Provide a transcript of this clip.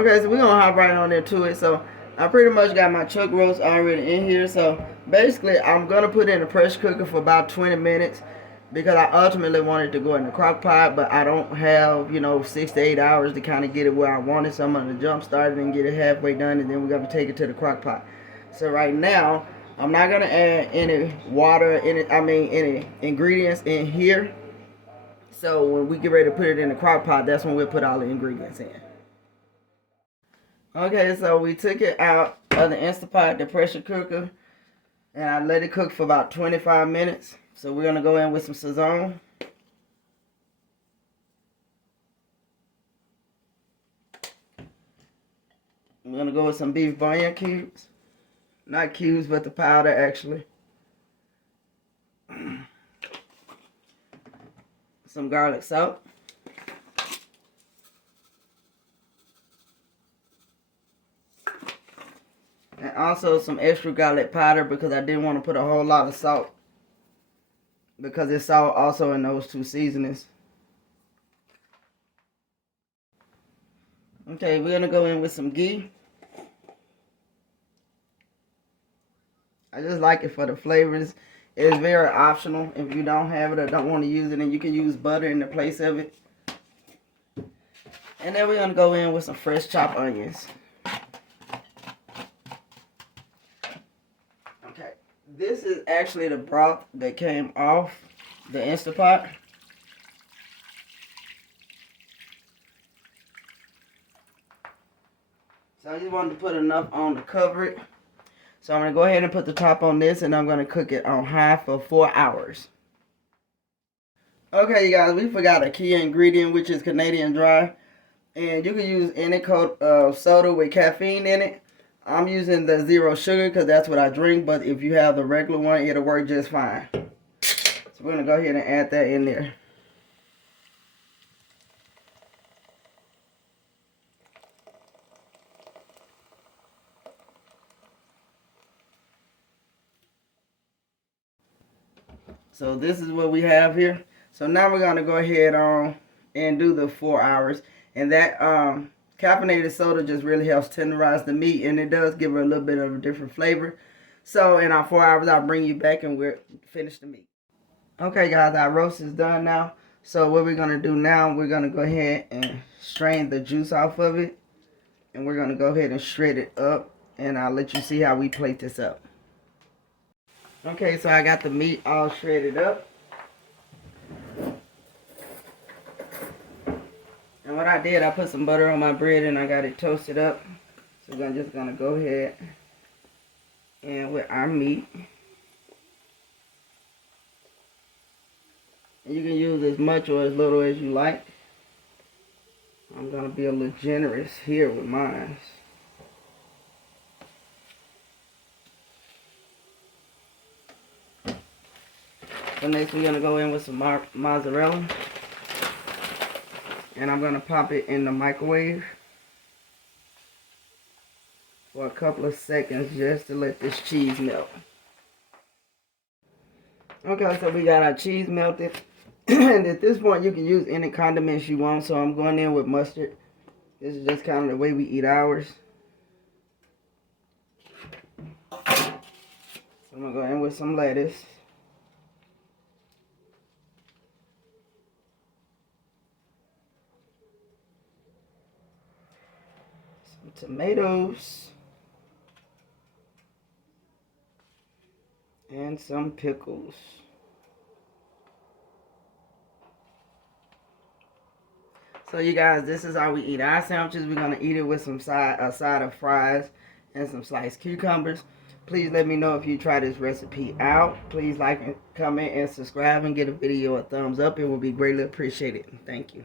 Okay, so we're gonna hop right on into it. So I pretty much got my chuck roast already in here. So basically I'm gonna put it in the pressure cooker for about 20 minutes because I ultimately wanted to go in the crock pot, but I don't have, 6 to 8 hours to kind of get it where I want it. So I'm gonna jump start it and get it halfway done, and then we're gonna take it to the crock pot. So right now I'm not gonna add any water any ingredients in here. So when we get ready to put it in the crock pot, that's when we'll put all the ingredients in. Okay, so we took it out of the Insta-Pot, the pressure cooker, and I let it cook for about 25 minutes. So we're going to go in with some Seasonings. I'm going to go with some beef bouillon cubes. Not cubes, but the powder actually. Some garlic salt. And also some extra garlic powder because I didn't want to put a whole lot of salt, because it's salt also in those two seasonings. Okay, we're going to go in with some ghee. I just like it for the flavors. It's very optional. If you don't have it or don't want to use it, then you can use butter in the place of it. And then we're going to go in with some fresh chopped onions. Okay, this is actually the broth that came off the Insta-Pot. So I just wanted to put enough on to cover it. So I'm going to go ahead and put the top on this, and I'm going to cook it on high for 4 hours. Okay, you guys, we forgot a key ingredient, which is Canadian Dry. And you can use any soda with caffeine in it. I'm using the zero sugar because that's what I drink, but if you have the regular one, it'll work just fine. So we're going to go ahead and add that in there. So this is what we have here. So now we're going to go ahead on and do the 4 hours. And that caffeinated soda just really helps tenderize the meat, and it does give it a little bit of a different flavor. So in our 4 hours, I'll bring you back and we'll finish the meat. Okay, guys, our roast is done now. So what we're going to do now, we're going to go ahead and strain the juice off of it. And we're going to go ahead and shred it up. And I'll let you see how we plate this up. Okay, so I got the meat all shredded up. And what I did, I put some butter on my bread and I got it toasted up. So we're just going to go ahead and with our meat. And you can use as much or as little as you like. I'm going to be a little generous here with mine. So next we're going to go in with some mozzarella. And I'm going to pop it in the microwave for a couple of seconds just to let this cheese melt. Okay, so we got our cheese melted. And at this point you can use any condiments you want. So I'm going in with mustard. This is just kind of the way we eat ours. So I'm going to go in with some lettuce. Tomatoes and some pickles. So you guys, this is how we eat our sandwiches. We're going to eat it with a side of fries and some sliced cucumbers. Please let me know if you try this recipe out. Please like, comment, and subscribe, and give the video a thumbs up. It will be greatly appreciated. Thank you.